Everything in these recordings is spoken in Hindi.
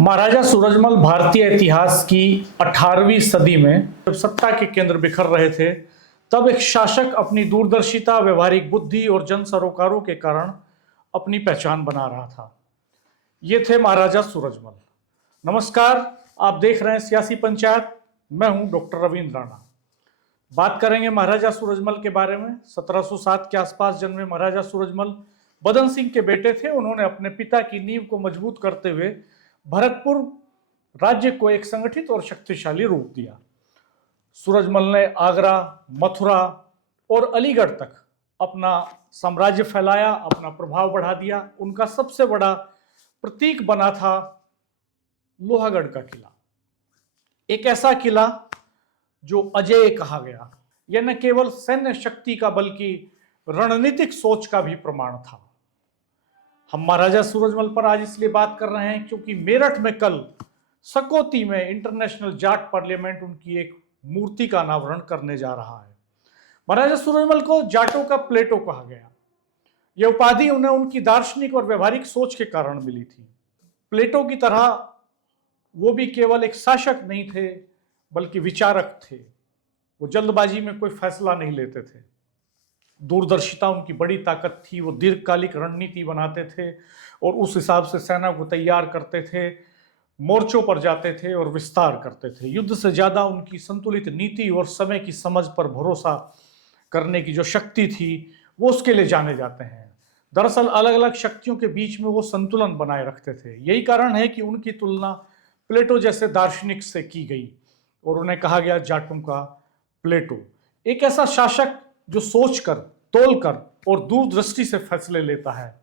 महाराजा सूरजमल भारतीय इतिहास की 18वीं सदी में जब सत्ता के केंद्र बिखर रहे थे, तब एक शासक अपनी दूरदर्शिता, व्यवहारिक बुद्धि और जन सरोकारों के कारण अपनी पहचान बना रहा था। ये थे महाराजा सूरजमल। नमस्कार, आप देख रहे हैं सियासी पंचायत। मैं हूं डॉक्टर रविंद्र राणा। बात करेंगे महाराजा सूरजमल के बारे में। 1707 के आसपास जन्मे महाराजा सूरजमल बदन सिंह के बेटे थे। उन्होंने अपने पिता की नींव को मजबूत करते हुए भरतपुर राज्य को एक संगठित और शक्तिशाली रूप दिया। सूरजमल ने आगरा, मथुरा और अलीगढ़ तक अपना साम्राज्य फैलाया, अपना प्रभाव बढ़ा दिया। उनका सबसे बड़ा प्रतीक बना था लोहागढ़ का किला, एक ऐसा किला जो अजेय कहा गया। यह न केवल सैन्य शक्ति का बल्कि रणनीतिक सोच का भी प्रमाण था। हम महाराजा सूरजमल पर आज इसलिए बात कर रहे हैं क्योंकि मेरठ में कल सकौती में इंटरनेशनल जाट पार्लियामेंट उनकी एक मूर्ति का अनावरण करने जा रहा है। महाराजा सूरजमल को जाटों का प्लेटो कहा गया। यह उपाधि उन्हें उनकी दार्शनिक और व्यवहारिक सोच के कारण मिली थी। प्लेटो की तरह वो भी केवल एक शासक नहीं थे बल्कि विचारक थे। वो जल्दबाजी में कोई फैसला नहीं लेते थे। दूरदर्शिता उनकी बड़ी ताकत थी। वो दीर्घकालिक रणनीति बनाते थे और उस हिसाब से सेना को तैयार करते थे, मोर्चों पर जाते थे और विस्तार करते थे। युद्ध से ज्यादा उनकी संतुलित नीति और समय की समझ पर भरोसा करने की जो शक्ति थी, वो उसके लिए जाने जाते हैं। दरअसल अलग अलग शक्तियों के बीच में वो संतुलन बनाए रखते थे। यही कारण है कि उनकी तुलना प्लेटो जैसे दार्शनिक से की गई और उन्हें कहा गया जाटों का प्लेटो। एक ऐसा शासक जो सोचकर, तोलकर और दूरदृष्टि से फैसले लेता है,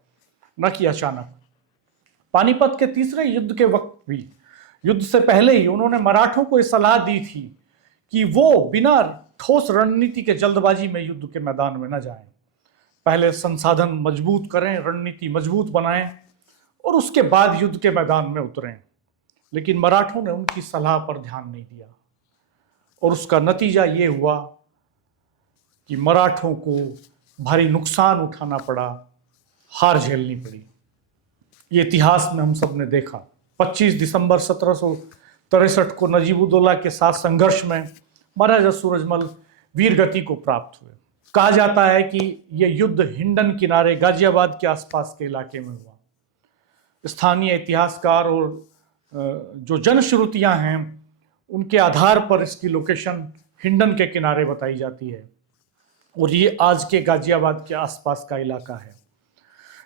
न कि अचानक। पानीपत के तीसरे युद्ध के वक्त भी, युद्ध से पहले ही उन्होंने मराठों को यह सलाह दी थी कि वो बिना ठोस रणनीति के जल्दबाजी में युद्ध के मैदान में न जाएं। पहले संसाधन मजबूत करें, रणनीति मजबूत बनाएं और उसके बाद युद्ध के मैदान में उतरें। लेकिन मराठों ने उनकी सलाह पर ध्यान नहीं दिया और उसका नतीजा ये हुआ कि मराठों को भारी नुकसान उठाना पड़ा, हार झेलनी पड़ी। ये इतिहास में हम सब ने देखा। 25 दिसंबर 1763 को नजीबुद्दौला के साथ संघर्ष में महाराजा सूरजमल वीरगति को प्राप्त हुए। कहा जाता है कि यह युद्ध हिंडन किनारे गाजियाबाद के आसपास के इलाके में हुआ। स्थानीय इतिहासकार और जो जनश्रुतियां हैं, उनके आधार पर इसकी लोकेशन हिंडन के किनारे बताई जाती है और ये आज के गाजियाबाद के आसपास का इलाका है।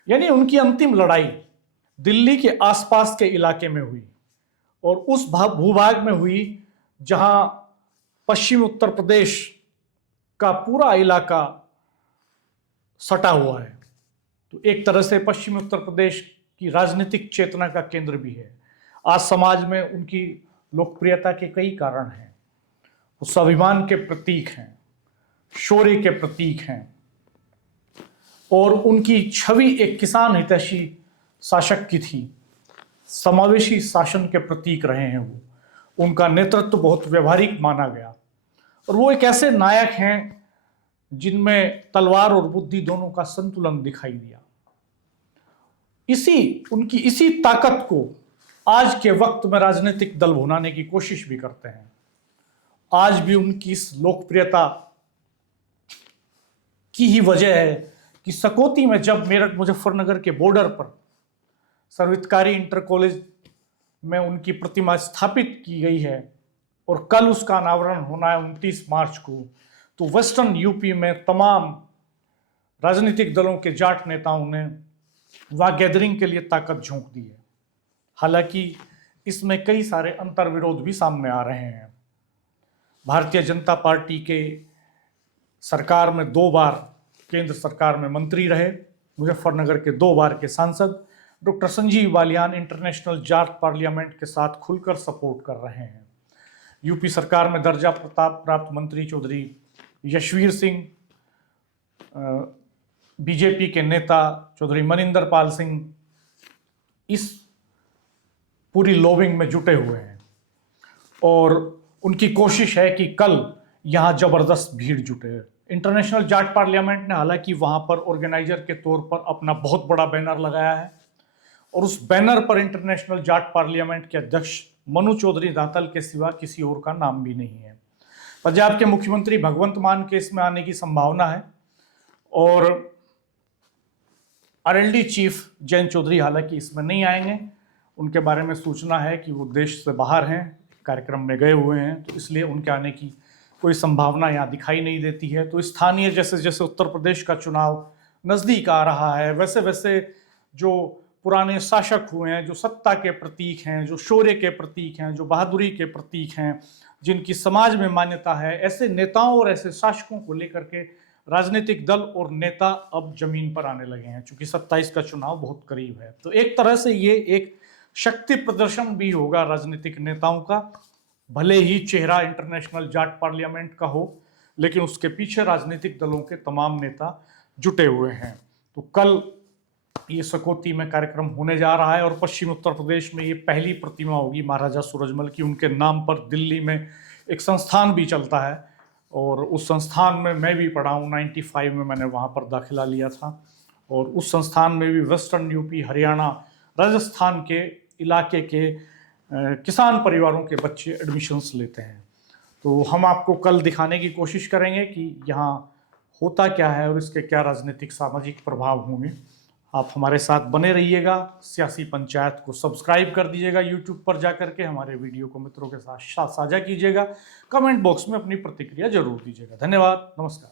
यानी उनकी अंतिम लड़ाई दिल्ली के आसपास के इलाके में हुई और उस भूभाग में हुई जहां पश्चिम उत्तर प्रदेश का पूरा इलाका सटा हुआ है। तो एक तरह से पश्चिम उत्तर प्रदेश की राजनीतिक चेतना का केंद्र भी है। आज समाज में उनकी लोकप्रियता के कई कारण हैं। वो स्वाभिमान के प्रतीक हैं, शौर्य के प्रतीक हैं और उनकी छवि एक किसान हितैषी शासक की थी। समावेशी शासन के प्रतीक रहे हैं वो। उनका नेतृत्व बहुत व्यवहारिक माना गया और वो एक ऐसे नायक हैं जिनमें तलवार और बुद्धि दोनों का संतुलन दिखाई दिया। उनकी इसी ताकत को आज के वक्त में राजनीतिक दल भुनाने की कोशिश भी करते हैं। आज भी उनकी इस लोकप्रियता की ही वजह है कि सकौती में जब मेरठ मुजफ्फरनगर के बॉर्डर पर सर्वहितकारी इंटर कॉलेज में उनकी प्रतिमा स्थापित की गई है और कल उसका अनावरण होना है 29 मार्च को, तो वेस्टर्न यूपी में तमाम राजनीतिक दलों के जाट नेताओं ने वहाँ गैदरिंग के लिए ताकत झोंक दी है। हालांकि इसमें कई सारे अंतर्विरोध भी सामने आ रहे हैं। भारतीय जनता पार्टी के सरकार में 2 बार केंद्र सरकार में मंत्री रहे, मुजफ्फरनगर के 2 बार के सांसद doctor Sanjeev Balyan international Jat parliament के साथ खुलकर सपोर्ट कर रहे हैं। यूपी सरकार में दर्जा प्राप्त मंत्री चौधरी यशवीर सिंह, बीजेपी के नेता चौधरी मनिंदर पाल सिंह इस पूरी लॉबिंग में जुटे हुए हैं और उनकी कोशिश है कि कल यहाँ जबरदस्त भीड़ जुटे। इंटरनेशनल जाट पार्लियामेंट ने हालांकि वहाँ पर ऑर्गेनाइजर के तौर पर अपना बहुत बड़ा बैनर लगाया है और उस बैनर पर इंटरनेशनल जाट पार्लियामेंट के अध्यक्ष मनु चौधरी दातल के सिवा किसी और का नाम भी नहीं है। पंजाब के मुख्यमंत्री भगवंत मान के इसमें आने की संभावना है और आरएलडी चीफ जयंत चौधरी हालांकि इसमें नहीं आएंगे। उनके बारे में सूचना है कि वो देश से बाहर हैं, कार्यक्रम में गए हुए हैं, तो इसलिए उनके आने की कोई संभावना यहाँ दिखाई नहीं देती है। तो स्थानीय जैसे जैसे उत्तर प्रदेश का चुनाव नज़दीक आ रहा है, वैसे वैसे जो पुराने शासक हुए हैं, जो सत्ता के प्रतीक हैं, जो शौर्य के प्रतीक हैं, जो बहादुरी के प्रतीक हैं, जिनकी समाज में मान्यता है, ऐसे नेताओं और ऐसे शासकों को लेकर के राजनीतिक दल और नेता अब जमीन पर आने लगे हैं, क्योंकि 27 का चुनाव बहुत करीब है। तो एक तरह से ये एक शक्ति प्रदर्शन भी होगा राजनीतिक नेताओं का, भले ही चेहरा इंटरनेशनल जाट पार्लियामेंट का हो, लेकिन उसके पीछे राजनीतिक दलों के तमाम नेता जुटे हुए हैं। तो कल ये सकौती में कार्यक्रम होने जा रहा है और पश्चिम उत्तर प्रदेश में ये पहली प्रतिमा होगी महाराजा सूरजमल की। उनके नाम पर दिल्ली में एक संस्थान भी चलता है और उस संस्थान में मैं भी पढ़ा हूँ। 95 में मैंने वहाँ पर दाखिला लिया था और उस संस्थान में भी वेस्टर्न यूपी, हरियाणा, राजस्थान के इलाके के किसान परिवारों के बच्चे एडमिशन्स लेते हैं। तो हम आपको कल दिखाने की कोशिश करेंगे कि यहाँ होता क्या है और इसके क्या राजनीतिक सामाजिक प्रभाव होंगे। आप हमारे साथ बने रहिएगा। सियासी पंचायत को सब्सक्राइब कर दीजिएगा यूट्यूब पर जाकर के, हमारे वीडियो को मित्रों के साथ साझा कीजिएगा, कमेंट बॉक्स में अपनी प्रतिक्रिया जरूर दीजिएगा। धन्यवाद, नमस्कार।